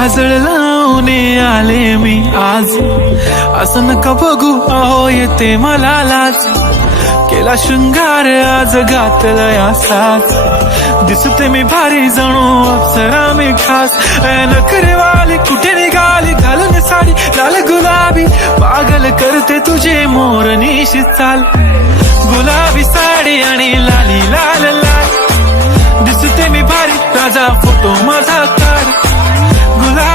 काजळ लावून आले मी आज, असं नका बघू अहो येते मला लाज. केला शृंगार आज घातलाय असाच, दिसते मी भारी जणू अप्सरा मी खास. नखरेवाली कुठे निघाली घालून साडी लाल गुलाबी, पागल करते तुझे मोरनीशी चाल. गुलाबी साडी आणि लाली लाल लाल, दिसते मी भारी राजा फोटो माझा काढ. गुलाबी